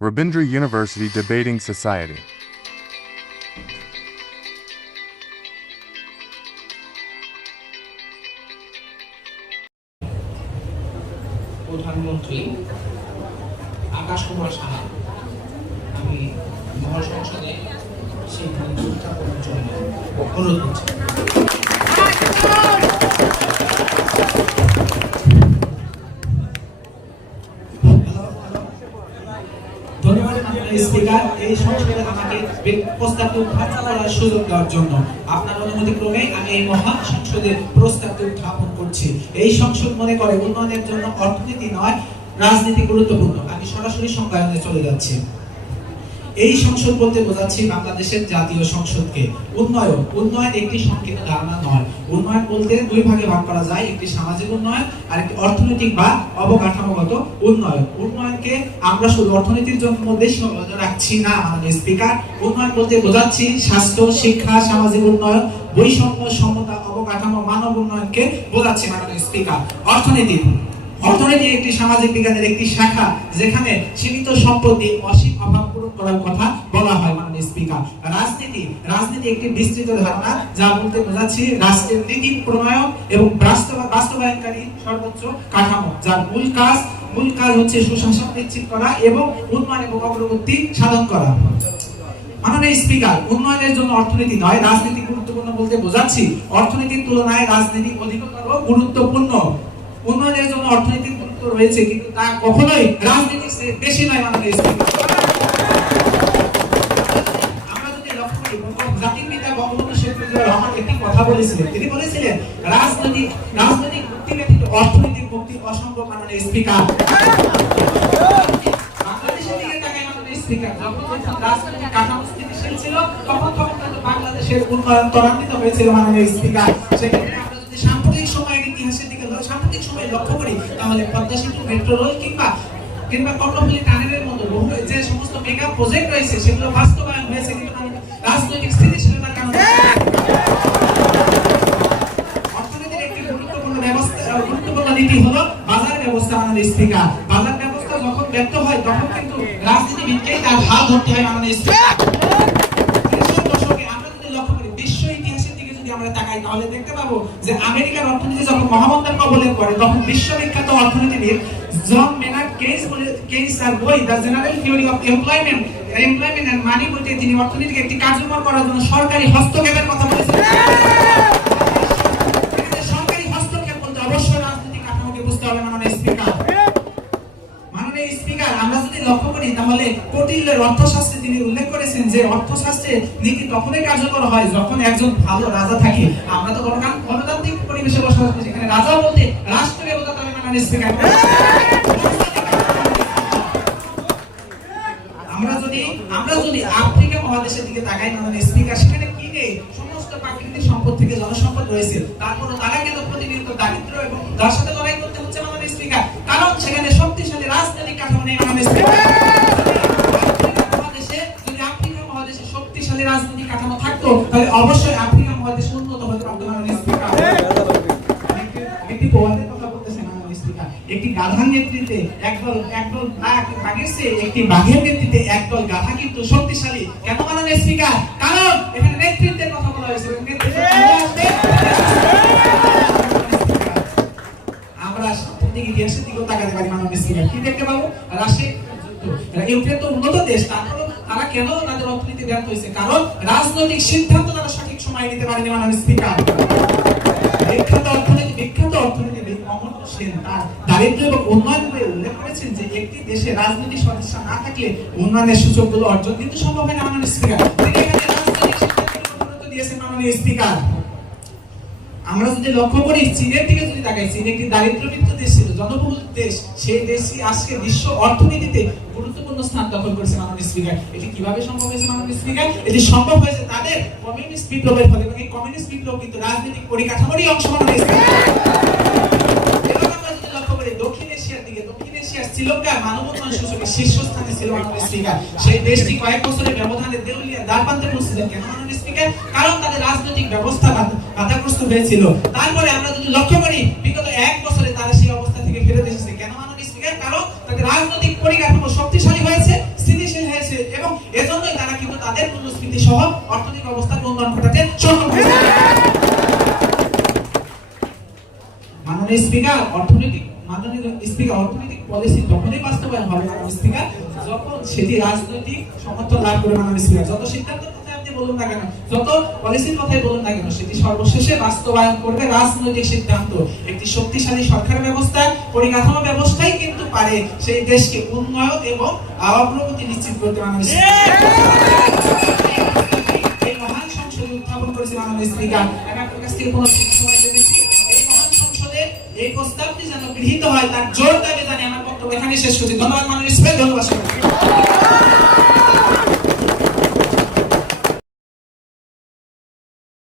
Rabindra University Debating Society. প্রধানমন্ত্রী আকাশ কুমার সাহা আমি মহাসংসদে সিদ্ধান্ত উত্থাপনের জন্য অনুরোধ করছি। ধন্যবাদ মাননীয় স্পিকার, এই সংসদে আমাকে প্রস্তাবটি উত্থাপন করার সুযোগ দেওয়ার জন্য। আপনার অনুমতি ক্রমে আমি এই মহা সংসদে প্রস্তাবটি উত্থাপন করছি। এই সংসদ মনে করে উন্নয়নের জন্য অর্থনীতি নয়, রাজনীতি গুরুত্বপূর্ণ। আমি সরাসরি সংজ্ঞায়নে চলে যাচ্ছি। এই সংসদ বলতে বোঝাচ্ছি বাংলাদেশের জাতীয় সংসদকে। উন্নয়ন একটি সংকীর্ণ ধারণা নয়। উন্নয়ন বলতে দুই ভাগে ভাগ করা যায়, একটি সামাজিক উন্নয়ন আর একটি অর্থনৈতিক বা অবকাঠামোগত উন্নয়ন। উন্নয়নকে আমরা শুধু অর্থনীতির জন্য মধ্যে সীমাবদ্ধ রাখছি না মাননীয় স্পিকার। উন্নয়ন বলতে বোঝাচ্ছি স্বাস্থ্য, শিক্ষা, সামাজিক উন্নয়ন, বৈষম্য, সমতা, অবকাঠামো, মানব উন্নয়নকে বোঝাচ্ছি মাননীয় স্পিকার। অর্থনীতি একটি সামাজিক বিজ্ঞানের একটি শাখা, যেখানে সীমিত সম্পত্তি অসীম অভাব পূরণ করার কথা বলা হয় মাননীয় স্পিকার। রাজনীতি একটি বিস্তৃত ধারণা, যা বলতে বোঝাচ্ছি রাষ্ট্রের নীতি প্রণয়ন এবং বাস্তবায়নকারী সর্বোচ্চ কাঠামো, যার মূল কাজ হচ্ছে সুশাসন নিশ্চিত করা এবং উন্নয়ন এবং অগ্রগতি সাধন করা। মাননীয় স্পিকার, উন্নয়নের জন্য অর্থনীতি নয়, রাজনীতি গুরুত্বপূর্ণ বলতে বোঝাচ্ছি অর্থনীতির তুলনায় রাজনীতি অধিকতর গুরুত্বপূর্ণ। উন্নয়নের জন্য অর্থনৈতিক গুরুত্ব রয়েছে, কিন্তু তা কখনোই রাজনীতির চেয়ে বেশি নয় মাননীয় স্পিকার। আমরা যদি লক্ষ্য করি, জাতির পিতা বঙ্গবন্ধু শেখ মুজিবুর রহমান একটি কথা বলেছিলেন। তিনি বলেছিলেন, রাজনৈতিক মুক্তি ব্যতীত অর্থনৈতিক মুক্তি অসম্ভব মাননীয় স্পিকার। বাংলাদেশের দিকে তাকাই মাননীয় স্পিকার, যখন রাজনৈতিক কাঠামো স্থিতিশীল ছিল তখন কিন্তু বাংলাদেশের উন্নয়ন ত্বরান্বিত হয়েছিল মাননীয় স্পিকার। সেক্ষেত্রে আমরা যদি সাম্প্রতিক সময় লক্ষ্য করি, তাহলে পদ্মা সেতু, মেট্রো রেল কিংবা কর্ণফুলী টানেলের মতো বহু যে সমস্ত মেগা প্রজেক্ট রয়েছে, সেগুলো বাস্তবায়ন হয়েছে, কিন্তু রাজনৈতিক স্থিতিশীলতার কারণে। অর্থনীতির একটি গুরুত্বপূর্ণ নীতি হলো বাজার ব্যবস্থা মাননীয় স্পিকার। বাজার ব্যবস্থা যখন ব্যর্থ হয়, তখন কিন্তু রাজনীতিবিদকেই তার হাল ধরতে হয় মাননীয় স্পিকার। আমরা তাকাই, তাহলে দেখতে পাবো যে আমেরিকার অর্থনীতি যখন মহামন্দার কবলে পড়ে, তখন বিশ্ববিখ্যাত অর্থনীতিবিদ জন মেনার্ড কেইস আর বই the general theory of employment and money বইতে তিনি অর্থনীতিকে একটি কার্যকর করার জন্য সরকারি হস্তক্ষেপের কথা বলেছেন। সরকারি হস্তক্ষেপ বলতে অবশ্যই রাজনৈতিক কাঠামোকে বুঝতে হবে মাননীয় স্পিকার। মাননীয় স্পিকার, আমরা যদি লক্ষ্য করি, তাহলে কৌটিল্যের অর্থশাস্ত্রে তিনি উল্লেখ করেছেন যে অর্থশাস্ত্রে নীতি তখনই কার্যকর হয় যখন একজন ভালো রাজা থাকে। আমরা তো গণতান্ত্রিক পরিবেশে বসবাস করি, যেখানে রাজা বলতে রাষ্ট্রীয় বোঝাতে হবে মাননীয় স্পিকার। আমরা যদি আফ্রিকা মহাদেশের দিকে তাকাই মাননীয় স্পিকার, সেখানে কি নেই? সমস্ত প্রাকৃতিক সম্পদ থেকে জনসম্পদ রয়েছে, তারপরও তারা কেন প্রতিনিয়ত দারিদ্র এবং যার সাথে লড়াই করতে হচ্ছে মাননীয় স্পিকার? কারণ সেখানে শক্তিশালী রাজনৈতিক কাঠামো নেই মাননীয় স্পিকার। আফ্রিকা মহাদেশে শক্তিশালী রাজনৈতিক কাঠামো থাকতো, তাহলে অবশ্যই আফ্রিকা মহাদেশ উন্নত হতে পারত মাননীয় স্পিকার। একটি প্রবাদের কথা বলতেছে মাননীয় স্পিকার, একটি গাধার নেতৃত্বে একদল বাঘের চেয়ে একটি বাঘের নেতৃত্বে একদল গাধা কিন্তু শক্তিশালী। কেন মাননীয় স্পিকার? কারণ এখানে নেতৃত্বের কথা বলা হয়েছে। আমরা সাম্প্রতিক ইতিহাসের দিকেও তাকাতে পারি মাননীয় স্পিকার, কি দেখতে পাবো? রাশিয়া ইউক্রেন তো উন্নত দেশ, তারপরেও তারা কেন তাদের অর্থনীতি ব্যর্থ হয়েছে? কারণ রাজনৈতিক সিদ্ধান্ত তারা সঠিক সময় নিতে পারেনি মাননীয় স্পিকার। বিখ্যাত অর্থনীতিবিদ অমর্ত্য সেন তার দারিদ্র্য এবং উন্নয়ন বইয়ে উল্লেখ করেছেন যে একটি দেশে রাজনৈতিক সদিচ্ছা না থাকলে উন্নয়নের সূচকগুলো অর্জন কিন্তু সম্ভব হয় না মাননীয় স্পিকার। তিনি এখানে রাজনৈতিক সিদ্ধান্তের গুরুত্ব দিয়েছেন মাননীয় স্পিকার। আমরা যদি লক্ষ্য করি, চীনের দিকে যদি তাকাই, চীন একটি দারিদ্র্যবৃত্ত দেশ ছিল, জনবহুল দেশ। সেই দেশই আজকে বিশ্ব অর্থনীতিতে গুরুত্বপূর্ণ স্থান দখল করেছে মাননীয় স্পিকার। এটি কিভাবে সম্ভব হয়েছে মাননীয় স্পিকার? এটি সম্ভব হয়েছে তাদের কমিউনিস্ট বিপ্লবের ফলে, এবং এই কমিউনিস্ট বিপ্লব কিন্তু রাজনৈতিক পরিকাঠামোরই অংশ মাননীয় স্পিকার। এবং আমরা যদি লক্ষ্য করি দক্ষিণ এশিয়ার শ্রীলঙ্কার মানব উন্নয়ন সূচকে শীর্ষস্থানে ছিল মাননীয় স্পিকার। সেই দেশটি কয়েক বছরের ব্যবধানে দেউলিয়া দ্বারপ্রান্তে পৌঁছেছিল। কেন মাননীয় স্পিকার? কারণ তাদের রাজনৈতিক ব্যবস্থা বাধাগ্রস্ত হয়েছিল। তারপরে আমরা যদি লক্ষ্য করি, বিগত এক বছরে তারা সেই অবস্থা থেকে ফিরে এসেছে। কেন মাননীয় স্পিকার? কারণ তাদের রাজনৈতিক পরিকাঠামো শক্তিশালী হয়েছে, তাদের মূল্যস্ফীতি সহ অর্থনৈতিক অবস্থার উন্নয়ন ঘটাতে সক্ষম হয়েছে। মাননীয় স্পিকার, অর্থনৈতিক পলিসি তখনই বাস্তবায়ন হবে মাননীয় স্পিকার যখন সেটি রাজনৈতিক সমর্থন লাভ করে। মাননীয় স্পিকার, যত সিদ্ধান্তের কথা আপনি বলুন না কেন, যত পলিসির কথাই বলুন না কেন, সেটি সর্বশেষে বাস্তবায়ন করবে রাজনৈতিক সিদ্ধান্ত। একটি শক্তিশালী সরকার ব্যবস্থা, পরিকাঠামো ব্যবস্থাই কিন্তু পারে সেই দেশকে উন্নয়ন এবং অগ্রগতি নিশ্চিত করতে। মাননীয় এই মহান সংসদে উত্থাপন করেছে মাননীয় স্পিকার। আমি আপনার কাছ থেকে কোনো সময় জেনেছি এই মহান সংসদে এই প্রস্তাবটি যেন গৃহীত হয় তার জোর দাবি জানিয়ে আমার বক্তব্য এখানে শেষ করছি। ধন্যবাদ মাননীয় স্পিকার, ধন্যবাদ।